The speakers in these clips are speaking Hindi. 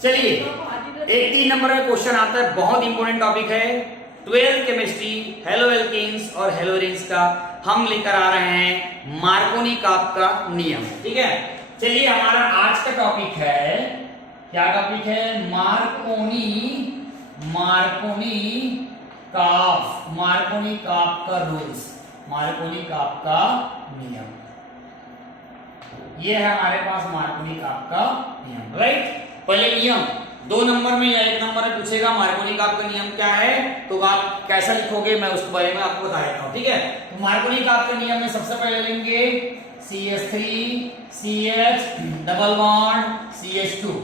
चलिए एक 3 नंबर का क्वेश्चन आता है, बहुत इंपॉर्टेंट टॉपिक है 12th केमिस्ट्री, हेलो एल्केन्स और हेलोरिन्स का। हम लेकर आ रहे हैं मार्कोनी काप का नियम। ठीक है, चलिए हमारा आज का टॉपिक है, क्या टॉपिक है? मार्कोनी काप का रूल्स, मार्कोनी काप का नियम। ये है हमारे पास मार्कोनी काप का नियम, राइट। पहले नियम 2 नंबर में या 1 नंबर में पूछेगा मार्कोनी काप का नियम क्या है, तो आप कैसा लिखोगे मैं उसके बारे में आपको बता देता हूं। ठीक है, तो मार्कोनी काप के नियम में सबसे पहले लेंगे CH3 CH double bond CH2।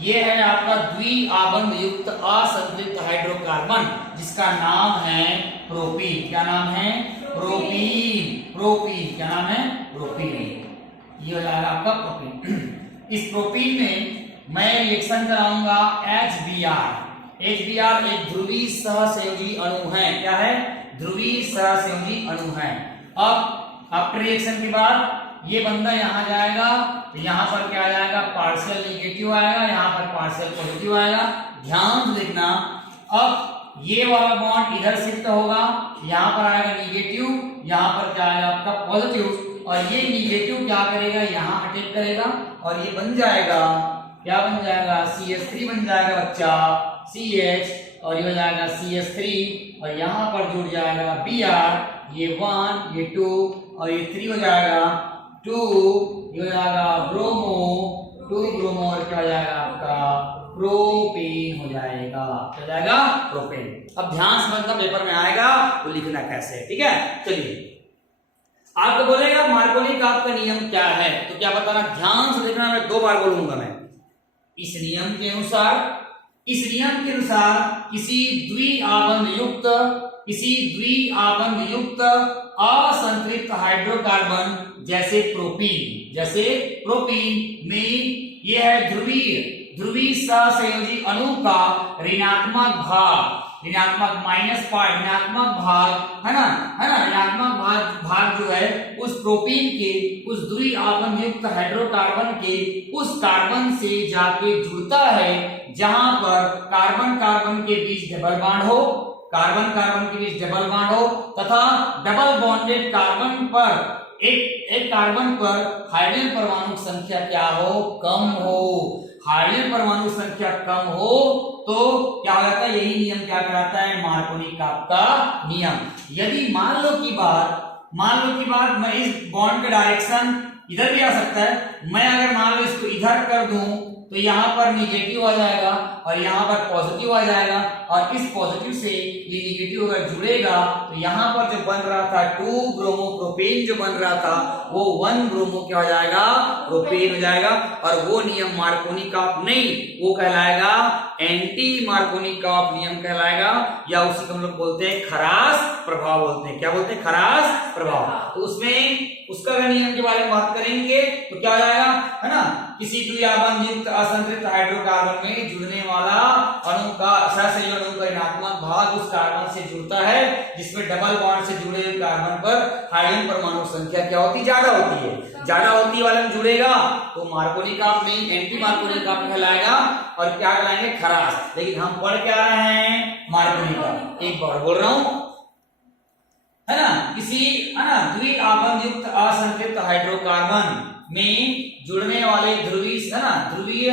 ये है आपका द्विआबंध युक्त असंतृप्त हाइड्रोकार्बन जिसका नाम है प्रोपीन। क्या नाम है? प्रोपीन। क्या नाम है? प्रोपीन। ये हो जाएगा आपका प्रोपीन। इस प्रोपीन में मैं रिएक्शन कराऊंगा HBr। एक ध्रुवीय सहसंयोजी अणु है। क्या है? ध्रुवीय सहसंयोजी अणु है। अब आफ्टर रिएक्शन के बाद ये बंदा यहां जाएगा, तो यहां पर क्या आ जाएगा? पार्शियल नेगेटिव आएगा, यहां पर पार्शियल पॉजिटिव आएगा। ध्यान से देखना, अब ये वाला बॉन्ड इधर शिफ्ट होगा, यहां पर आएगा नेगेटिव, यहां पर क्या आएगा आपका पॉजिटिव, और ये नेगेटिव क्या करेगा? यहां अटैक करेगा और ये बन जाएगा, क्या बन जाएगा? CH3 बन जाएगा बच्चा, CH, और ये हो जाएगा CH3, और यहां पर जुड़ जाएगा Br, ये 1, ये 2, और ये 3 हो जाएगा 2, ये हो जाएगा ब्रोमो, 2 ब्रोमो, और क्या हो जाएगा आपका? प्रोपेन हो जाएगा। क्या हो जाएगा? प्रोपेन। अब ध्यान से मतलब पेपर में आएगा तो लिखना कैसे है। ठीक है, चलिए आपको बोलेगा मार्कोनी काप का नियम क्या है, तो क्या बताना? ध्यान से देखना, मैं 2 बार बोलूंगा मैं। इस नियम के अनुसार किसी द्विआबंध युक्त असंतृप्त हाइड्रोकार्बन जैसे प्रोपीन में यह है ध्रुवीय सहसंयोजी अणु का ऋणात्मक माइनस पार्ट, ऋणात्मक भाग है ना, ऋणात्मक भाग जो है उस प्रोपीन के, उस द्विआबंध युक्त हाइड्रोकार्बन के उस कार्बन से जाके जुड़ता है जहां पर कार्बन के बीच डबल बॉन्ड हो, तथा डबल बॉन्डेड कार्बन पर एक कार्बन पर हाइड्रोजन परमाणु संख्या क्या हो? कम हो। हाइड्रोजन परमाणु संख्या कम हो तो क्या हो जाता है? यही नियम क्या कराता है? मार्कोनी काप का नियम। यदि मान लो की बात मैं इस बॉन्ड का डायरेक्शन इधर भी आ सकता है, मैं अगर मान लो इसको इधर कर दूं तो यहाँ पर निगेटिव आ जाएगा और यहाँ पर पॉजिटिव आ जाएगा, और इस पॉजिटिव से ये निगेटिव अगर जुड़ेगा तो यहाँ पर जो बन रहा था 2 ब्रोमो प्रोपेन जो बन रहा था वो 1 ब्रोमो क्या हो जाएगा? प्रोपेन हो जाएगा। और वो नियम मार्कोनी काप नहीं, वो कहलाएगा एंटी मार्कोनी काप नियम कहलाएगा, या उसी को हम लोग बोलते हैं खरास प्रभाव बोलते हैं। क्या बोलते हैं? खरास प्रभाव। तो उसमें उसका नियम के बारे में बात करेंगे तो क्या हो जाएगा, है ना? किसी द्विआबंध युक्त असंतृप्त हाइड्रोकार्बन में जुड़ने वाला अणु का सहसंयोजी अणु का ऋणात्मक भाग उस कार्बन से जुड़ता है जिसमें डबल बॉन्ड से जुड़े हुए कार्बन पर हाइड्रोजन परमाणु संख्या क्या होती? ज्यादा होती है। ज्यादा होती वाले में जुड़ेगा तो मार्कोनी काप नहीं, एंटी मार्कोनी काप कहलाएगा, और क्या कहलाएंगे? खरास। लेकिन हम पढ़ क्या रहे हैं? मार्कोनी काप। एक बार बोल रहा हूं, है ना, द्विआबंध युक्त असंतृप्त हाइड्रोकार्बन में जुड़ने वाले ध्रुवीय सहसंयोजी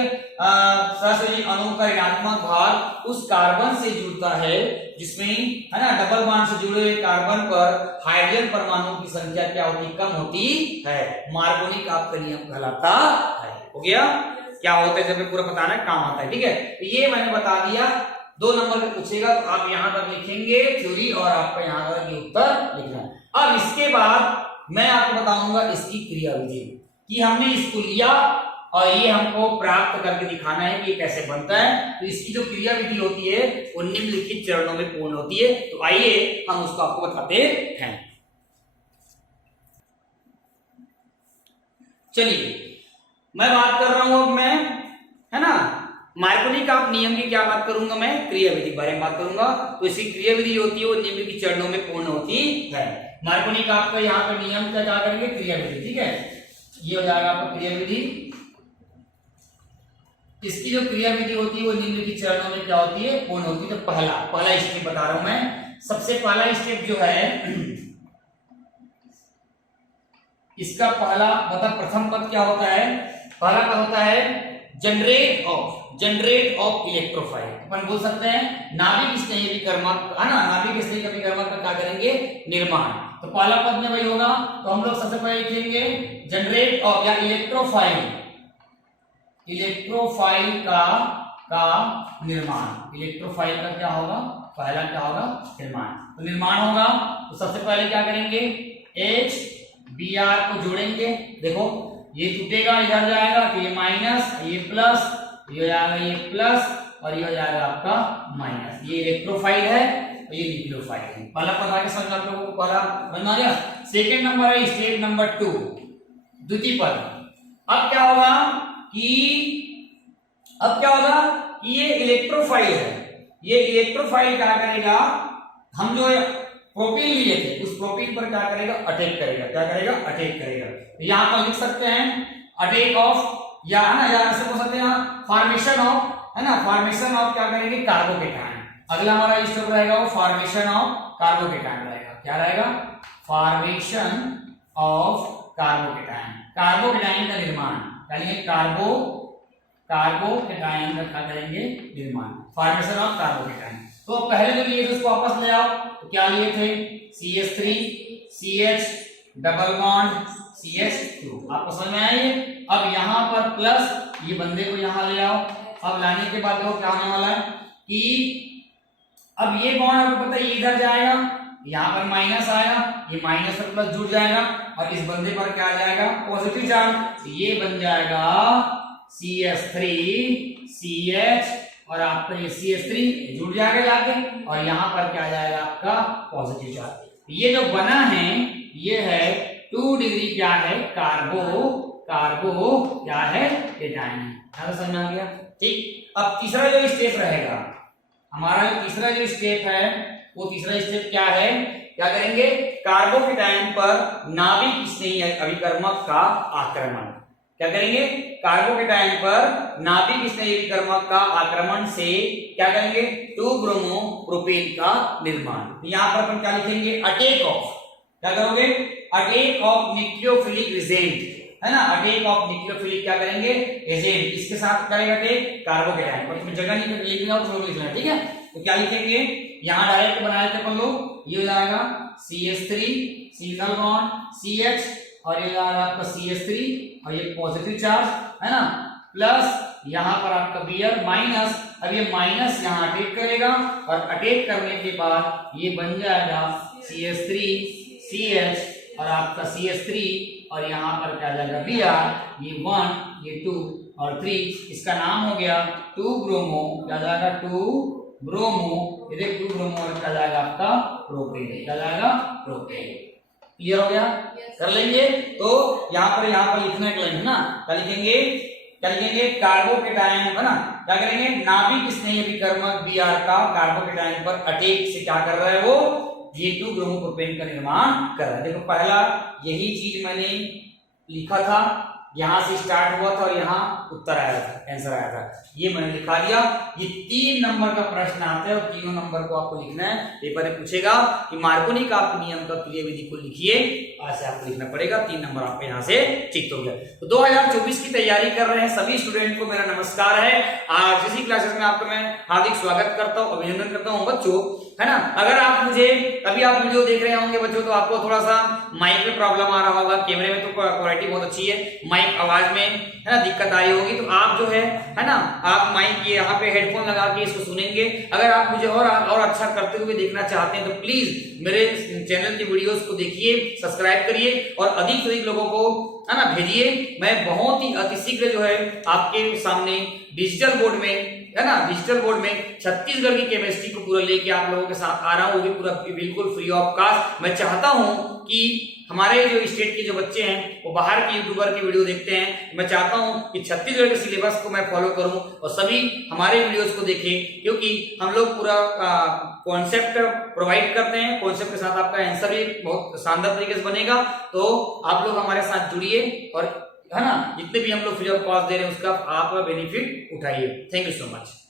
अणु का ऋणात्मक भाग उस कार्बन से जुड़ता है जिसमें, है ना, डबल बॉन्ड से जुड़े हुए कार्बन पर हाइड्रोजन परमाणु की संख्या क्या होती? कम होती है। मार्कोनी काप का नियम कहलाता है। हो गया? क्या होता है जब पूरा बताना काम आता है। ठीक है, तो ये मैंने बता दिया। 2 नंबर पे पूछेगा तो आप यहां तक लिखेंगे थ्योरी, और आपका यहां तक ये उत्तर लिखना है। अब इसके बाद मैं आपको बताऊंगा इसकी क्रियाविधि, कि हमने इसको लिया और ये हमको प्राप्त करके दिखाना है कि ये कैसे बनता है। तो इसकी जो क्रियाविधि होती है वो निम्नलिखित चरणों में पूर्ण होती है। तो आइए हम उसको आपको बताते हैं। चलिए मैं बात कर रहा हूं अब मैं, है ना, मार्कोनी काप नियम की क्या बात करूंगा मैं? क्रियाविधि के बारे में बात करूंगा। तो इसकी क्रियाविधि होती है वो निम्नलिखित चरणों में पूर्ण होती है। मार्कोनी काप का यहाँ पर नियम का क्या करेंगे? क्रियाविधि। ठीक है, ये हो जाएगा आपका क्रियाविधि। इसकी जो क्रियाविधि होती है वो निम्नलिखित चरणों में क्या होती है, पूर्ण होती है। तो पहला स्टेप बता रहा हूं मैं। सबसे पहला स्टेप जो है इसका पहला मतलब प्रथम पद क्या होता है, पहला पद होता है जनरेट ऑफ इलेक्ट्रोफाइल। अपन बोल सकते हैं नाभिक स्नेही विकर्मक, है ना, नाभिक स्नेही विकर्मक का क्या करेंगे, निर्माण। तो पहला पद में वही होगा। तो हम लोग सबसे पहले लिखेंगे जनरेट ऑफ या इलेक्ट्रोफाइल का निर्माण। इलेक्ट्रोफाइल का क्या होगा, पहला क्या होगा, निर्माण। तो निर्माण होगा तो सबसे पहले क्या करेंगे, HBr को जोड़ेंगे। देखो ये टूटेगा, इधर जाएगा तो ये माइनस, ये प्लस, ये हो जाएगा ये प्लस और ये हो जाएगा आपका माइनस। ये इलेक्ट्रोफाइल है और ये न्यूक्लियोफाइल है। पहला पद आगे समझ आप लोगों को, पहला समझ आ गया। सेकेंड नंबर है स्टेप नंबर 2, द्वितीय पद। अब क्या होगा कि ये इलेक्ट्रोफाइल है। ये इलेक्ट्रोफाइल क्या करेगा, हम जो प्रोपीन लिए थे उस प्रोपीन पर क्या करेगा, अटैक करेगा। क्या करेगा, अटैक करेगा। तो यहां पर लिख सकते हैं अटैक ऑफ, या है ना, या ऐसे बोल सकते हैं फॉर्मेशन ऑफ, है ना, फॉर्मेशन ऑफ क्या करेंगे, कार्बोकेटायन। अगला हमारा स्टेप रहेगा वो फॉर्मेशन ऑफ कार्बोकेटायन रहेगा। क्या रहेगा, फॉर्मेशन ऑफ कार्बोकेटायन, कार्बोकेटायन का निर्माण। करेंगे कार्बोकेटायन का क्या करेंगे, निर्माण, फॉर्मेशन ऑफ कार्बोकेटायन। तो पहले जो लिए थे उसको वापस ले आओ। तो क्या लिए थे, CH3 CH double bond CH2। आपको समझ में आया ये। अब यहाँ पर प्लस, ये बंदे को यहाँ ले आओ। अब लाने के बाद देखो क्या होने वाला है कि अब ये बॉन्ड आपको पता है ये इधर जाएगा, यहाँ पर माइनस आएगा, ये माइनस और प्लस जुड़ जाएगा और इस बंदे पर क्या आ जाएगा, पॉजिटिव चार्ज। तो ये बन जाएगा CH3 CH और आपका ये CH3 जुड़ जाएगा लाके और यहाँ पर क्या आ जाएगा आपका पॉजिटिव चार्ज। ये जो बना है ये है 2 डिग्री क्या है, कार्बो क्या है, केटायन है। क्या समझ में आ गया, ठीक। अब तीसरा जो स्टेप रहेगा हमारा, तीसरा जो स्टेप है वो तीसरा स्टेप क्या है, क्या करेंगे, कार्बोकेटायन पर नाभिक स्नेही अभिकर्मक का आक्रमण। क्या करेंगे, कार्बोकेटायन पर नाभिक स्नेही अभिकर्मक का आक्रमण से क्या करेंगे, 2 ब्रोमो प्रोपेन का निर्माण। यहाँ पर अपन क्या लिखेंगे, अटैक ऑफ, क्या करोगे, अटैक ऑफ न्यूक्लियोफिलिक एजेंट, है ना, अटैक ऑफ न्यूक्लियोफिलिक क्या करेंगे, एजेंट। इसके साथ करेगा अटैक कार्बोकेटायन पर। तुम्हें जगह नहीं लिखना हो तो लिखना, ठीक है। तो क्या लिखेंगे, यहाँ डायरेक्ट बनाए थे अपन लोग, ये हो जाएगा CH3 सिंगल बॉन्ड CH और ये जाएगा आपका CH3 और ये पॉजिटिव चार्ज, है ना, प्लस यहाँ पर आपका Br माइनस। अब ये माइनस यहाँ अटैक करेगा और अटैक करने के बाद ये बन जाएगा CH3 CH और आपका CH3 और यहाँ पर क्या जाएगा Br, ये 1 ये 2 और 3, इसका नाम हो गया 2 ब्रोमो, क्या जाएगा 2 ब्रोमो, ये 2 ब्रोमो और क्या जाएगा आपका प्रोपेन, क्या जाएगा प्रोपेन। क्लियर हो गया, कर लेंगे। तो यहाँ पर लिखना है ना, क्या लिखेंगे कार्बोकेटायन, है ना, क्या करेंगे, नाभिक स्नेही अभिकर्मक Br का कार्बोकेटायन पर अटैक से क्या कर रहा है, वो ये 2 ब्रोमो प्रोपेन का निर्माण कर रहा है। देखो पहला यही चीज मैंने लिखा था, यहां से स्टार्ट हुआ था और यहाँ उत्तर आया था, आंसर आया था, ये मैंने लिखा दिया। ये 3 नंबर का प्रश्न आता है और तीनों नंबर को आपको लिखना है। पेपर में पूछेगा कि मार्कोनी का नियम का क्रियाविधि को लिखिए, ऐसे आपको लिखना पड़ेगा। 3 नंबर आपको यहाँ से ठीक हो गया। तो 2024 की तैयारी कर रहे हैं सभी स्टूडेंट को मेरा नमस्कार है। आज इसी क्लासेस में आपका मैं हार्दिक स्वागत करता हूँ, अभिनंदन करता हूँ बच्चों, है ना। अगर आप मुझे अभी आप वीडियो देख रहे होंगे बच्चों, तो आपको थोड़ा सा माइक में प्रॉब्लम आ रहा होगा, कैमरे में तो क्वालिटी बहुत अच्छी है, माइक आवाज में, है ना, दिक्कत आ रही होगी। तो आप जो है ना, आप माइक के यहाँ पे हेडफोन लगा के इसको सुनेंगे। अगर आप मुझे और अच्छा करते हुए देखना चाहते हैं तो प्लीज मेरे चैनल की वीडियोस को देखिए, सब्सक्राइब करिए और अधिक से अधिक लोगों को, है ना, भेजिए। मैं बहुत ही अतिशीघ्र जो है आपके सामने डिजिटल बोर्ड में, है ना, डिजिटल बोर्ड में छत्तीसगढ़ की केमिस्ट्री को पूरा लेके आप लोगों के साथ आ रहा हूँ, वो भी पूरा बिल्कुल फ्री ऑफ कॉस्ट। मैं चाहता हूँ कि हमारे जो स्टेट के जो बच्चे हैं वो बाहर के यूट्यूबर की वीडियो देखते हैं, मैं चाहता हूं कि छत्तीसगढ़ के सिलेबस को मैं फॉलो करूं और सभी हमारे वीडियोस को देखें, क्योंकि हम लोग पूरा कॉन्सेप्ट प्रोवाइड करते हैं। कॉन्सेप्ट के साथ आपका आंसर भी बहुत शानदार तरीके से बनेगा। तो आप लोग हमारे साथ जुड़िए और है ना, जितने भी हम लोग फ्री ऑफ कॉस्ट दे रहे हैं उसका आप बेनिफिट उठाइए। Thank you so much.